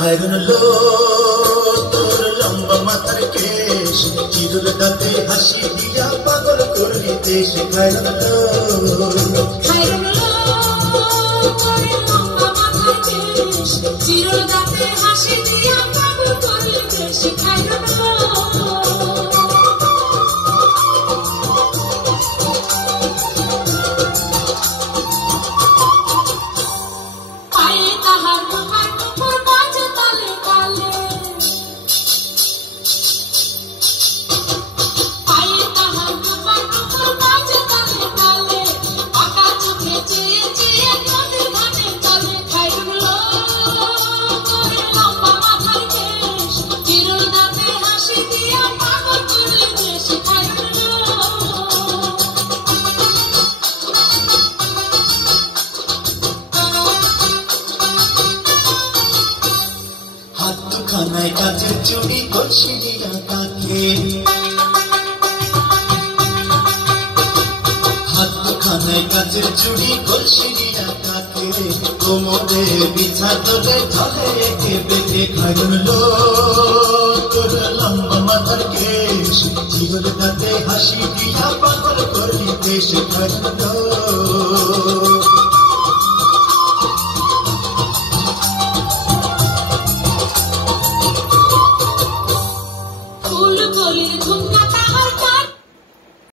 হায়রুনলো তোর লম্বা মাথার কেশ চিরুর দাঁতে হাসি দিয়া পাগল করলি দেশ হায়রুনলো তোর লম্বা মাথার কেশ চিরুর দাঁতে হাসি দিয়া পাগল করলি দেশ হায়রুনলো খানায় কাজের চুড়ি কলসি দিয়া তাকে হাতখানায় কাজের চুড়ি কলসি দিয়া তাকে কোমরে বিছা তোলে ঝলে একে বেঁধে হায়রুনলো তোর লম্বা মাথার কেশ চিরুর দাঁতে হাসি দিয়া পাগল করলি দেশ হায়রুনলো